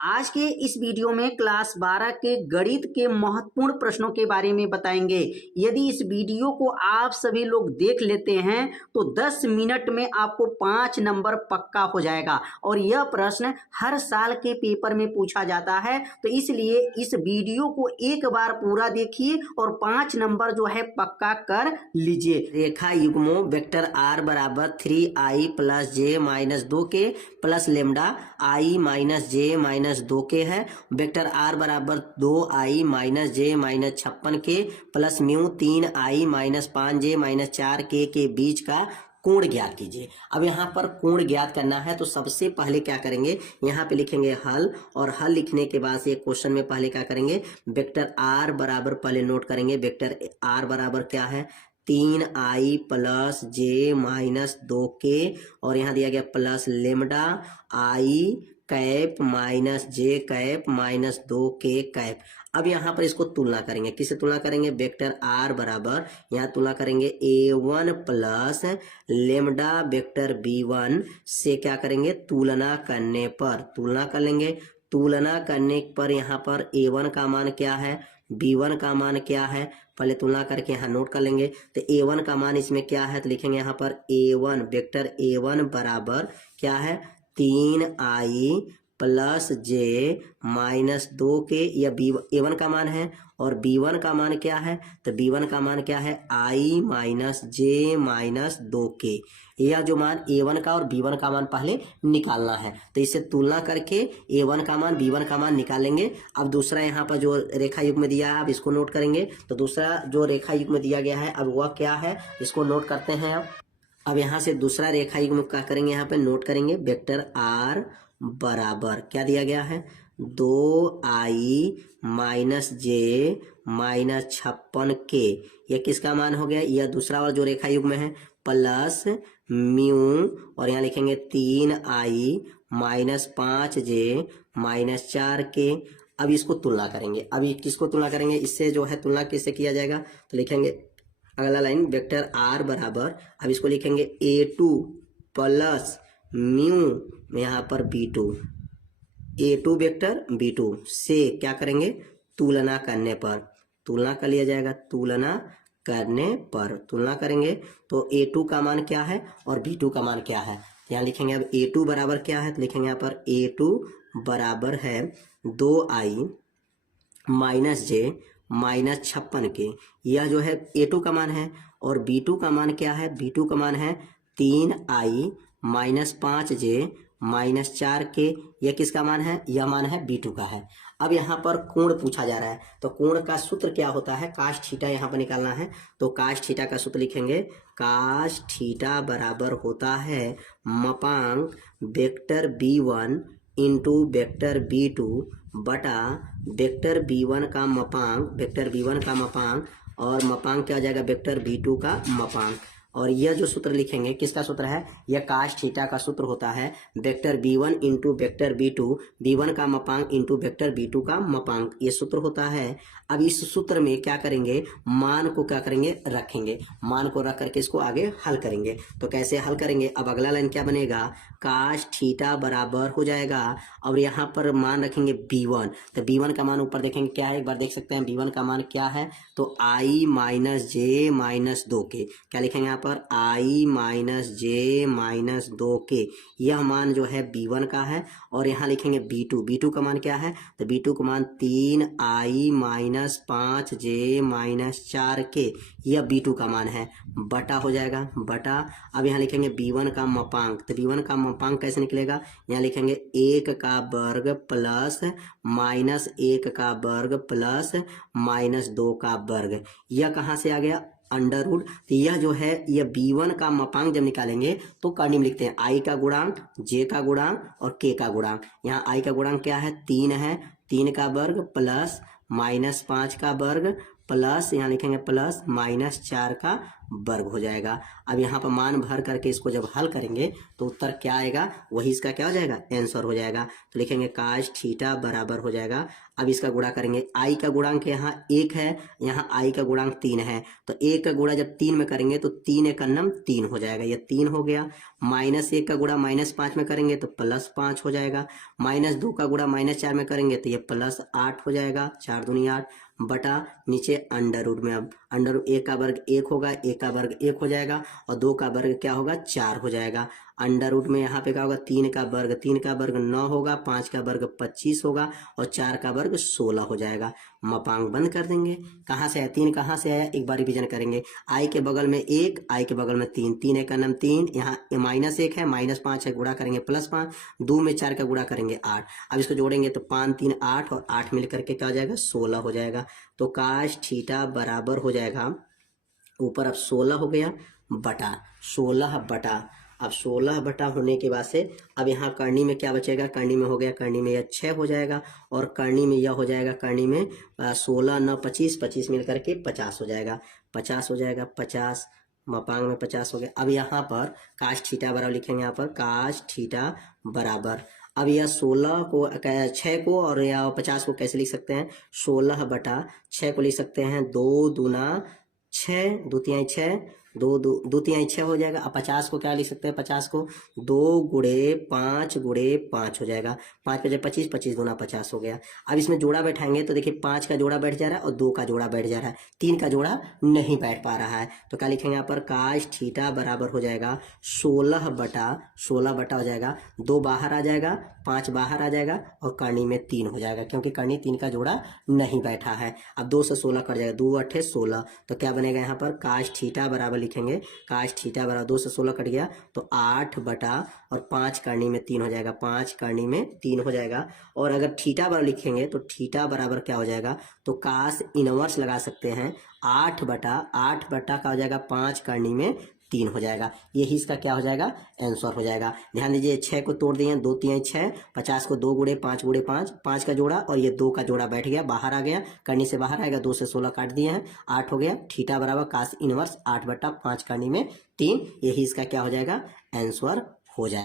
आज के इस वीडियो में क्लास 12 के गणित के महत्वपूर्ण प्रश्नों के बारे में बताएंगे। यदि इस वीडियो को आप सभी लोग देख लेते हैं तो 10 मिनट में आपको 5 नंबर पक्का हो जाएगा और यह प्रश्न हर साल के पेपर में पूछा जाता है। तो इसलिए इस वीडियो को एक बार पूरा देखिए और 5 नंबर जो है पक्का कर लीजिए। रेखा युग्मों वेक्टर r बराबर 3i plus J minus 2k plus lambda i minus J minus 2k है। वेक्टर r बराबर 2i minus J minus 56k plus mu 3i minus 5j minus 4k के बीच का कोण ज्ञात कीजिए। अब यहाँ पर कोण ज्ञात करना है तो सबसे पहले क्या करेंगे, यहाँ पे लिखेंगे हल और हल लिखने के बाद से क्वेश्चन में पहले क्या करेंगे, वेक्टर r बराबर पहले नोट करेंगे। वेक्टर r बराबर क्या है 3i plus J minus 2k और यहाँ दिया गया plus lambda i cap minus J cap minus 2k cap. अब यहाँ पर इसको तुलना करेंगे, किससे तुलना करेंगे, वेक्टर r बराबर यहाँ तुलना करेंगे a1 plus lambda vector b1 से क्या करेंगे, तुलना करने पर तुलना कर लेंगे। तुलना करने पर यहाँ पर a1 का मान क्या है, b1 का मान क्या है, पहले तुलना करके यहाँ नोट कर लेंगे। तो a1 का मान इसमें क्या है तो लिखेंगे यहाँ पर a1 वेक्टर a1 बराबर क्या है 3i plus J minus 2k, यह a1 का मान है और b1 का मान क्या है, तो b1 का मान क्या है i minus J minus 2k। यह जो मान a1 का और b1 का मान पहले निकालना है तो इससे तुलना करके a1 का मान b1 का मान निकालेंगे। अब दूसरा यहाँ पर जो रेखा युग्म में दिया है अब इसको नोट करेंगे। तो दूसरा जो रेखा युग्म में दिया गया है अब वह क्या है, इसको नोट करते हैं। अब यहाँ से दूसरा रेखा युग्म क्या करेंगे, यहाँ पे नोट करेंगे वेक्टर r बराबर क्या दिया गया है 2i minus J minus 56k, यह किसका मान हो गया, यह दूसरा वाला जो रेखा युग्म है प्लस म्यू और यहाँ लिखेंगे 3i minus 5j minus 4k। अब इसको तुलना करेंगे, अभी किसको तुलना करेंगे, इससे जो है तुलना किससे किया जाएगा तो लिखेंगे अगला लाइन वेक्टर r बराबर, अब इसको लिखेंगे a2 प्लस म्यू यहाँ पर b2, a2 वेक्टर b2 से क्या करेंगे तुलना करने पर, तुलना कर लिया जाएगा, तुलना करने पर तुलना करेंगे तो a2 का मान क्या है और b2 का मान क्या है। यहाँ लिखेंगे अब a2 बराबर क्या है तो लिखेंगे यहाँ पर a2 बराबर है 2i minus J minus 56k, यह जो है a2 का मान है और b2 का मान क्या है, b2 का मान है 3i minus 5j minus 4k, यह किसका मान है, यह मान है b2 का है। अब यहाँ पर कोण पूछा जा रहा है तो कोण का सूत्र क्या होता है, काश थीटा यहाँ पर निकालना है तो काश थीटा का सूत्र लिखेंगे, काश थीटा बराबर होता है मपांक vector b1 into vector b2 बटा वेक्टर b1 का मपांक, वेक्टर b1 का मपांक और मपांक क्या हो जाएगा वेक्टर b2 का मपांक। और यह जो सूत्र लिखेंगे किसका सूत्र है, यह काश थीटा का सूत्र होता है vector b1 into vector b2, b1 का मपांक इंटू वेक्टर b2 का मपांक, ये सूत्र होता है। अब इस सूत्र में क्या करेंगे, मान को क्या करेंगे रखेंगे, मान को रख करके इसको आगे हल करेंगे। तो कैसे हल करेंगे, अब अगला लाइन क्या बनेगा, काश थीटा बराबर हो जाएगा और यहाँ पर मान रखेंगे b1, तो b1 का मान ऊपर देखेंगे क्या है, एक बार देख सकते हैं b1 का मान क्या है तो i minus J minus 2k, क्या लिखेंगे यहाँ पर i minus J minus 2k, यह मान जो है b1 का है और यहाँ लिखेंगे b2 का मान क्या है तो b2 का मान 3i minus 5j minus 4k, यह b2 का मान है, बटा हो जाएगा बटा। अब यहाँ लिखेंगे b1 का मपांक, तो b1 का मपांक कैसे निकलेगा, यहाँ लिखेंगे 1 का वर्ग प्लस माइनस 1 का वर्ग प्लस माइनस 2 का वर्ग, यह कहाँ से आ गया अंडर रूट। तो यह जो है यह b1 का मपांक जब निकालेंगे तो करनी में लिखते हैं i का गुणांक, j का गुणांक और k का गुणांक। यहाँ i का गुणांक क्या है 3 है, 3 का वर्ग प्लस माइनस 5 का वर्ग प्लस यहाँ लिखेंगे प्लस माइनस 4 का वर्ग हो जाएगा। अब यहाँ पर मान भर करके इसको जब हल करेंगे तो उत्तर क्या आएगा, वही इसका क्या हो जाएगा, आंसर हो जाएगा। तो लिखेंगे काश थीटा बराबर हो जाएगा। अब इसका गुणा करेंगे, आई का गुणांक यहाँ 1 है, यहाँ आई का गुणांक 3 है, तो 1 का गुणा जब 3 में करेंगे तो 3 एक अन्नम 3 हो जाएगा, ये 3 हो गया। -1 का गुणा -5 में करेंगे तो +5 हो जाएगा। -2 का गुणा -4 में करेंगे तो ये +8 हो जाएगा, 4 दूनी 8 बटा नीचे अंडर रूट में। अब अंडर रूट 1 का वर्ग 1 होगा, 1 का वर्ग 1 हो जाएगा और 2 का वर्ग क्या होगा, 4 हो जाएगा। अंडर रूट में यहाँ पे क्या होगा, 3 का वर्ग 9 होगा, 5 का वर्ग 25 होगा और 4 का वर्ग 16 हो जाएगा। मपांक बंद कर देंगे। कहाँ से आया, 3 कहाँ से आया, एक बार रिवीजन करेंगे। आई के बगल में 1, आई के बगल में 3, 3 एक का नाम 3, यहाँ -1 है, -5 है, गुणा करेंगे +5, 2 में 4 का गुणा करेंगे 8। अब इसको जोड़ेंगे तो 5 3 8 और 8 मिल करके क्या हो जाएगा, 16 हो जाएगा। तो काश थीटा बराबर हो जाएगा, ऊपर अब 16 हो गया बटा 16 बटा, अब 16 बटा होने के बाद से अब यहाँ करनी में क्या बचेगा, करनी में हो गया, करनी में यह 6 हो जाएगा और करनी में यह हो जाएगा, करनी में 16 9 25, 25 मिल करके 50 हो जाएगा, 50 हो जाएगा, 50 मपांग में 50 हो गया। अब यहाँ पर काश थीटा बराबर लिखेंगे, यहाँ पर काश थीटा बराबर, अब यह 16 को 6 को और या 50 को कैसे लिख सकते हैं, 16 बटा 6 को लिख सकते हैं 2 दूना 6, 2 तिहाई 6, 2 तिहाई 6 हो जाएगा। अब 50 को क्या लिख सकते हैं, 50 को 2 गुणे 5 गुणे 5 हो जाएगा, 5 पे 25, 25 दूना 50 हो गया। अब इसमें जोड़ा बैठाएंगे तो देखिए 5 का जोड़ा बैठ जा रहा है और 2 का जोड़ा बैठ जा रहा है, 3 का जोड़ा नहीं बैठ पा रहा है। तो क्या लिखेंगे यहाँ पर, काश थीटा बराबर हो जाएगा 16 बटा हो जाएगा, 2 बाहर आ जाएगा, 5 बाहर आ जाएगा और करनी में 3 हो जाएगा, क्योंकि करनी 3 का जोड़ा नहीं बैठा है। अब 2 से 16 कट जाएगा, 2 8 16, तो क्या बनेगा यहाँ पर, काश थीटा बराबर लिखेंगे, काश थीटा बराबर 2 से 16 कट गया तो 8 बटा और 5 करनी में 3 हो जाएगा, 5 करनी में 3 हो जाएगा। और अगर थीटा बराबर लिखेंगे तो थीटा बराबर क्या हो जाएगा, तो काश इनवर्स लगा सकते हैं, 8 बटा का हो जाएगा 5 करनी में 3 हो जाएगा, यही इसका क्या हो जाएगा, आंसर हो जाएगा। ध्यान दीजिए 6 को तोड़ दिए, 2 तिहाई 6, 50 को 2 गुणे 5 गुणे 5, 5 का जोड़ा और ये 2 का जोड़ा बैठ गया, बाहर आ गया, करनी से बाहर आएगा, 2 से 16 काट दिए हैं, 8 हो गया। थीटा बराबर काश इनवर्स 8 बटा 5 करनी में 3, यही इसका क्या हो जाएगा, आंसर हो जाएगा।